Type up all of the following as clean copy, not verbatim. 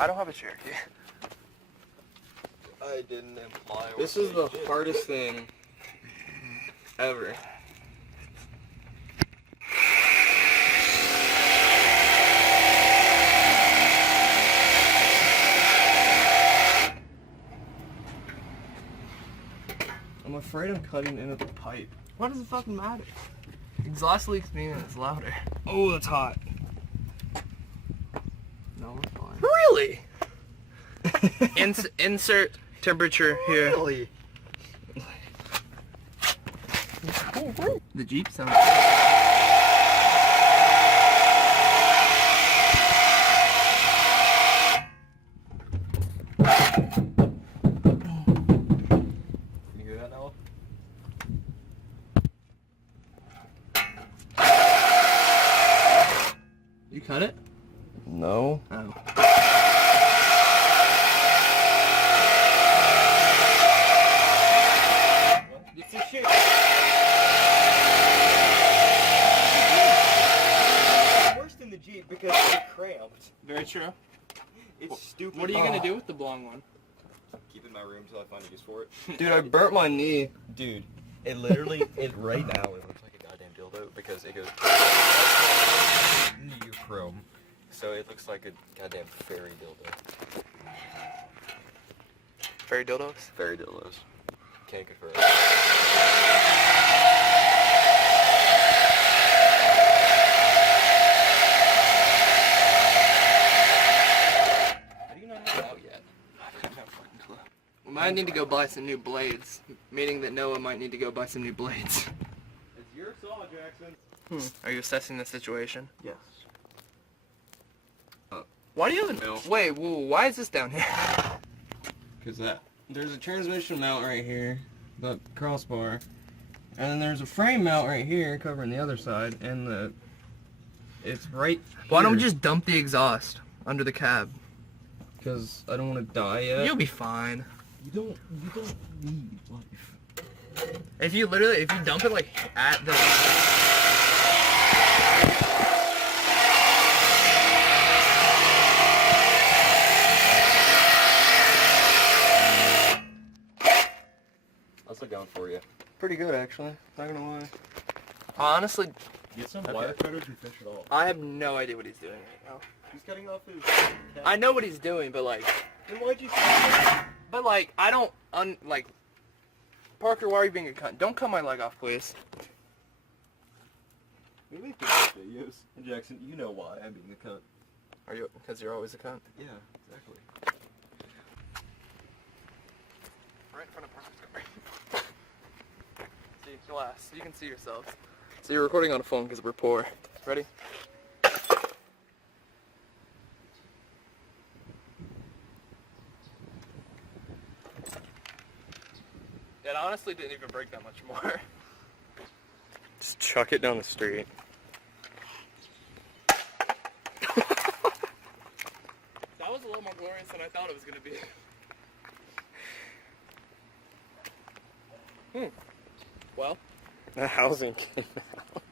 I don't have a Cherokee. I didn't imply. This is the hardest thing ever. I'm afraid I'm cutting into the pipe. What does it fucking matter? Exhaust leaks mean it's louder. Oh, that's hot. No, we're fine. Really? Insert temperature here. Really? The Jeep sounds. Can you hear that now? You cut it? No. Oh. It's a shit. Worse than the Jeep because it's cramped. Very true. It's stupid. What are you gonna do with the blonde one? Keep it in my room until I find a use for it. Dude, I burnt my knee. Dude, it literally, right now it looks like a goddamn dildo because it goes neochrome. So it looks like a goddamn fairy dildo. Fairy dildos? Fairy dildos. Can't confirm. How do you not know out yet? I have no fucking clue. We might need to go buy some new blades, meaning that Noah might need to go buy some new blades. It's your saw, Jackson. Are you assessing the situation? Yes. Why do you have No. Wait, why is this down here? Cause there's a transmission mount right here, the crossbar, and then there's a frame mount right here covering the other side, and it's right. Why don't we just dump the exhaust under the cab? Cause I don't want to die yet. You'll be fine. You don't need life. If you dump it like at the... How's it going for you? Pretty good actually. Not gonna lie. Honestly, Get some Okay. wire cutters and fish it off. I have no idea what he's doing right now. He's cutting off his I know what he's doing, but like... Then why'd you say that? But like, I don't, like... Parker, why are you being a cunt? Don't cut my leg off, please. We make videos. And Jackson, you know why I'm being a cunt. Are you, because you're always a cunt? Yeah, exactly. Right in front of Parker's car. See, glass. You can see yourselves. So you're recording on a phone because we're poor. Ready? It honestly didn't even break that much more. Just chuck it down the street. That was a little more glorious than I thought it was going to be. Well, The housing came out.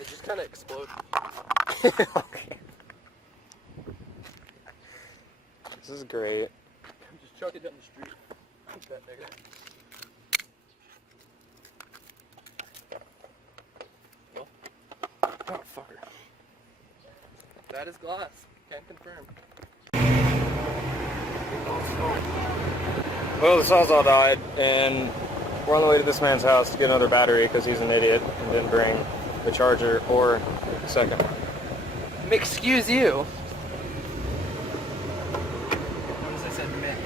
it just kind of exploded. Okay. This is great. Just chuck it down the street. That nigga. Well, oh, fucker. That is glass. Can confirm. Well, the sawzall died, and we're on the way to this man's house to get another battery because he's an idiot and didn't bring the charger or the second one. Excuse you. Notice I said Mick.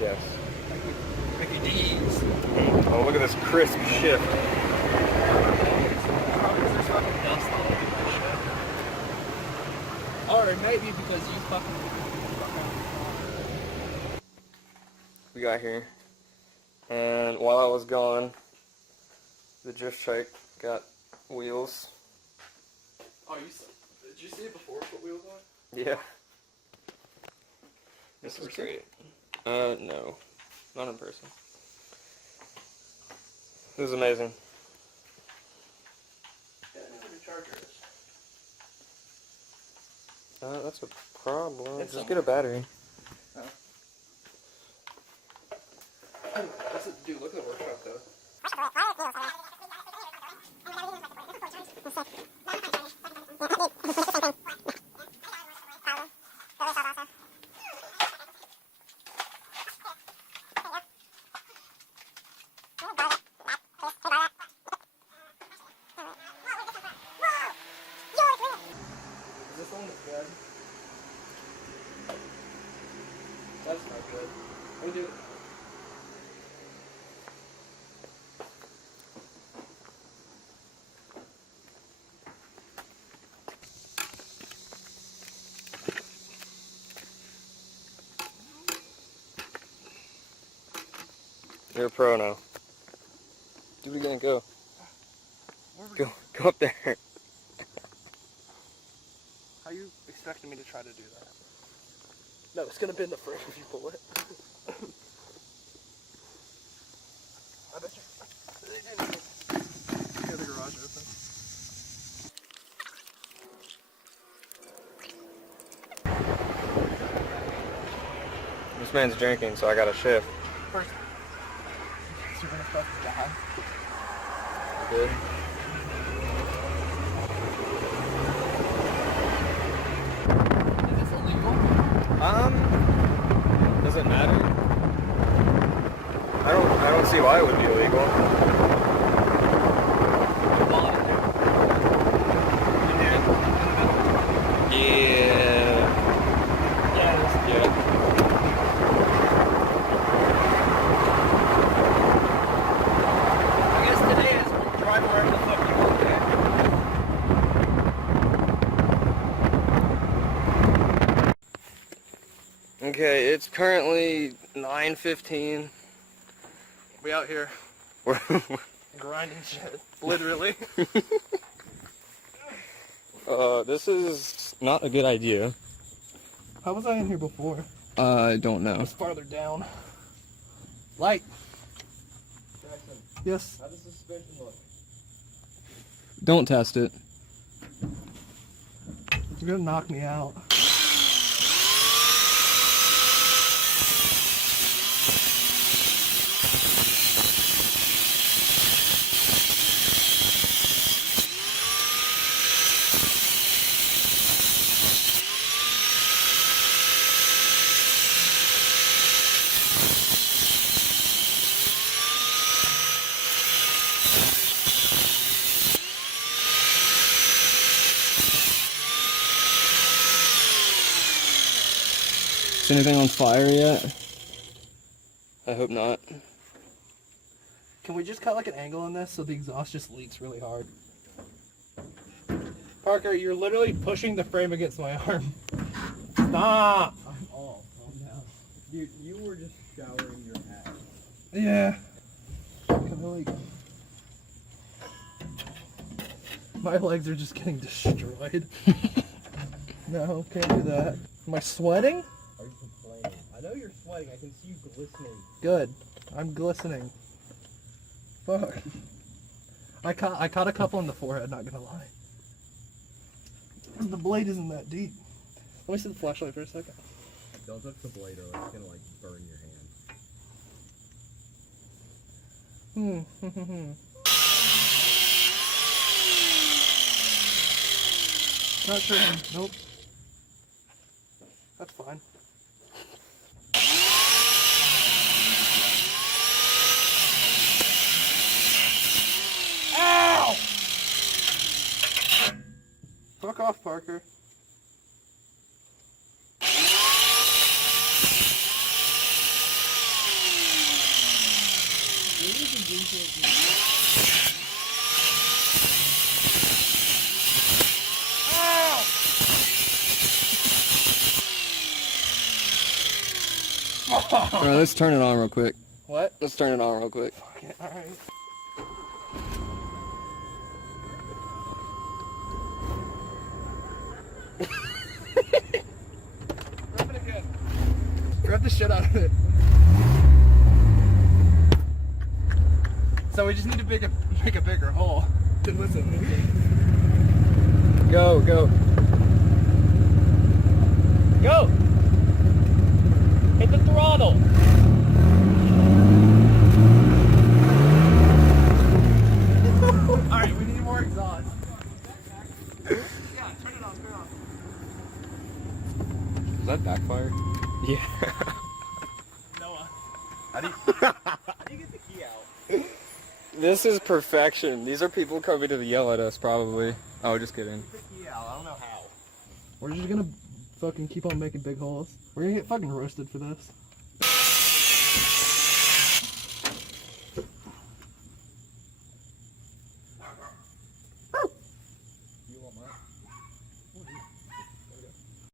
Yes. Mickey D's. Oh, look at this crisp shift. There's fucking dust all over my shit. Or it may be because you fucking... We got here, and while I was gone, the drift trike got wheels. Oh, did you see it before it put wheels on? Yeah. This is great. No. Not in person. It was amazing. Yeah, I know where the charger is. That's a problem. It's Just get a battery. Dude, look at the workshop though. Is this the one that's good? That's not good. Let me do it. You're a pro now. Do it again. Go. Go up there. How you expecting me to try to do that? No, it's gonna bend the frame if you pull it. I bet you. They didn't. Hear the garage open. This man's drinking, so I gotta shift. First, you're gonna fuck dad. Good. Is this illegal? Does it matter? I don't see why it would be illegal. Yeah. Yeah. I guess today is drive wherever the fuck you want there. Okay, it's currently 9:15. We out here We're grinding shit, literally. This is not a good idea. How was I in here before? I don't I know. was farther down. Light. Jackson, Yes. how does the suspension look? Don't test it. You're gonna knock me out. Is anything on fire yet? I hope not. Can we just cut like an angle on this so the exhaust just leaks really hard? Parker, you're literally pushing the frame against my arm. Stop! I'm all calm down. Dude, you were just showering your ass. Yeah. Like, my legs are just getting destroyed. No, can't do that. Am I sweating? Are you complaining? I know you're sweating. I can see you glistening. Good. I'm glistening. Fuck. I caught a couple in the forehead, not gonna lie. The blade isn't that deep. Let me see the flashlight for a second. Don't touch the blade or it's gonna like burn your hand. Not sure. Nope. That's fine. Ow! Fuck off, Parker. Alright, let's turn it on real quick. What? Let's turn it on real quick. Okay, alright. Grab it again. Grab the shit out of it. So we just need to make a bigger hole. Listen. Go, go. more exhaust. Yeah, turn it on, turn it on. Does that backfire? Yeah. Noah. How do you get the key out? This is perfection. These are people coming to yell at us, probably. Oh, just kidding. Get the key out. I don't know how. We're just gonna fucking keep on making big holes. We're gonna get fucking roasted for this.